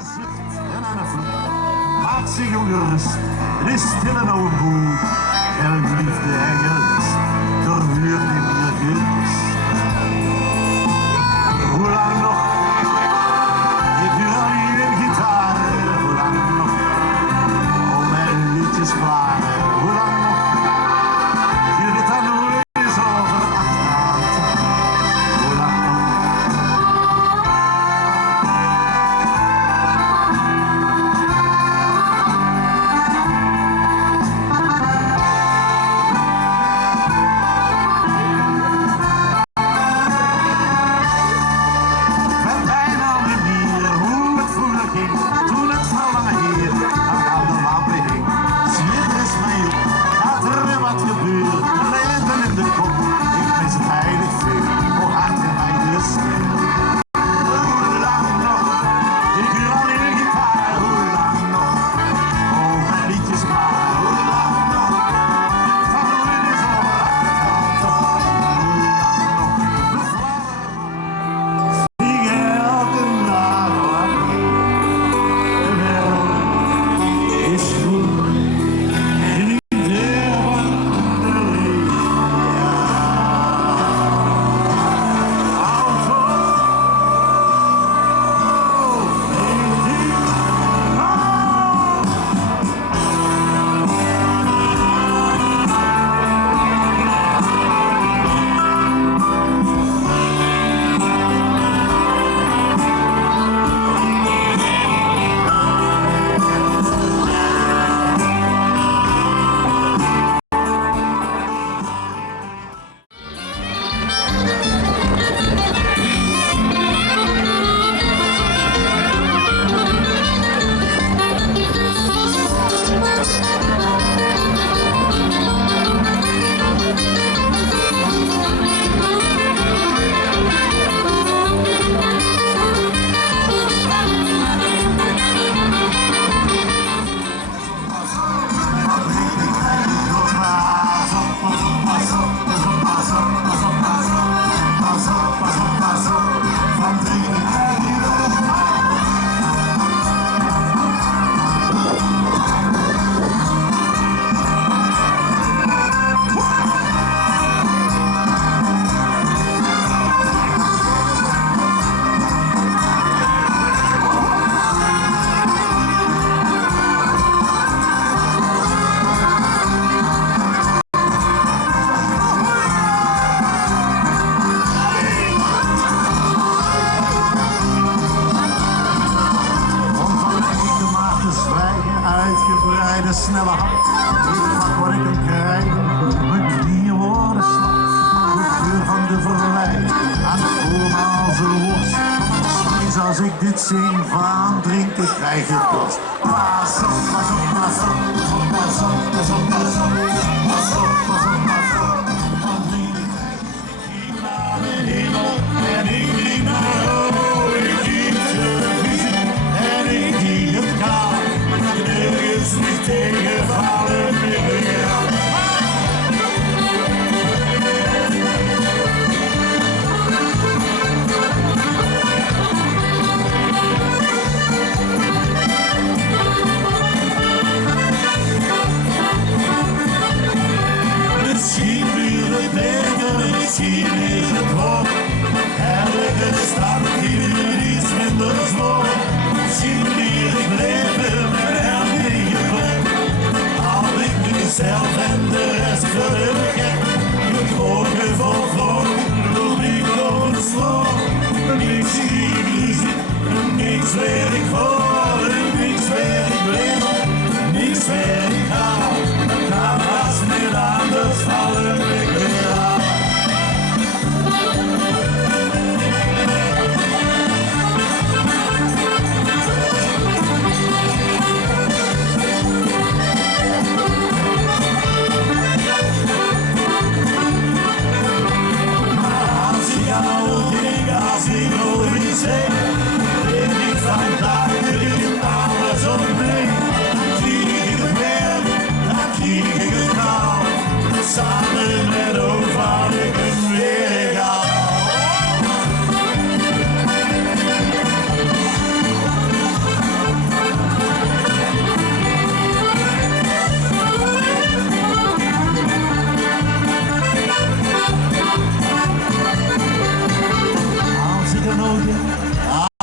En aan de voet. Maak zich ongerust. Het is stil en oude boel. En liefde en gelust. Door huur in je gerust. Hoe lang nog? Ik huur al hier een gitaar. Hoe lang nog? Om mijn liedjes klaren. Hoe lang nog? Je dit dan nooit eens over achterhaald. Hoe lang nog? Uitgebreide, snelle hand. Ik pak wat ik kan krijgen. Mijn knieën worden slap. De geur van de verleiding. Aan de voorma als een worst. Steeds als ik dit zing van drinken krijg je dorst. Pas op, pas op, pas op. Pas op, pas op, pas op. Pas op, pas op, pas op. Van drinken krijg je. Ik naar de hemel en ik drie naar hoog. Ik zie televisie en ik zie het kaal. Nergens niet tegenvallen meer. Misschien duurt het beter, misschien is het hoop. Ergens staat hier iets minder zwoel. Misschien leer ik leven met zelf en de rest vergek. Het ogen vol vrolijk, loop ik over de sloot. Niks illusie, niks weer ik voor, niks weer ik bleef, niks weer ik hou. Kan haast niet anders vallen ik weer af.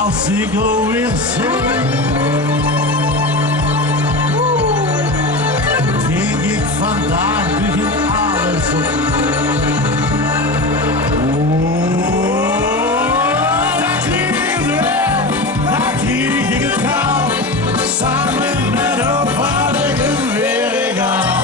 als ik alweer zeg, denk ik vandaag begint alles op. Daar kreeg ik het gauw, samen met opa de geweergaal.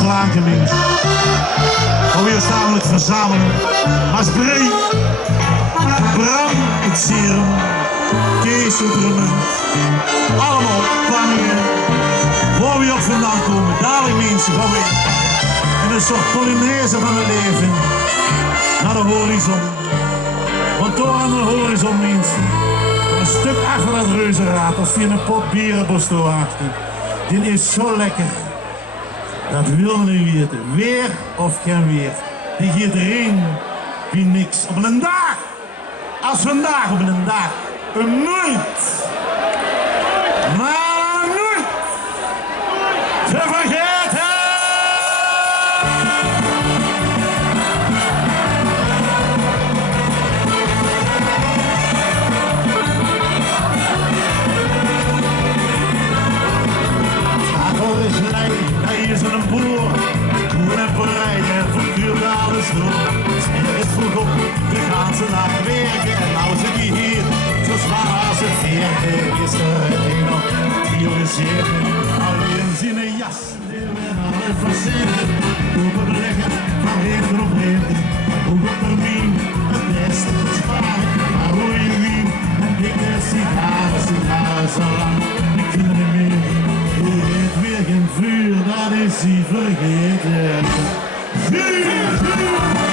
Klaargelinks. Alweer stamelijk verzamelen. Masbree, Bram, het serum, Kees, het drummen. Allemaal planningen. Waar we op vandaan komen. Dadelijk mensen gaan we in een soort polonaise van het leven. Naar de horizon. Want door aan de horizon mensen. Een stuk achter het reuzenrad. Of via een pot bierenbos door achter. Dit is zo lekker. Dat wilden we weten. Weer of geen weer. Die gaat erin wie niks. Op een dag. Als vandaag op een dag. Een nooit. Maar nooit. Te vergeten. Hij is een boer, koen en bereid en verkuurt alles door. Het vroeg op, de ganse dag werken en nou zit hij hier, zo zwaar als een veerke. Is er een nog georganiseerd, alleen zijn jas, die we alle verzekerd. Open leggen, van reden op reden, open termijn, het beste sparen. Maar hoe je wien, en dikke sigaren zo lang, die kunnen niet meer. Weer geen vuur, dat is hij vergeten. Vuur, vuur.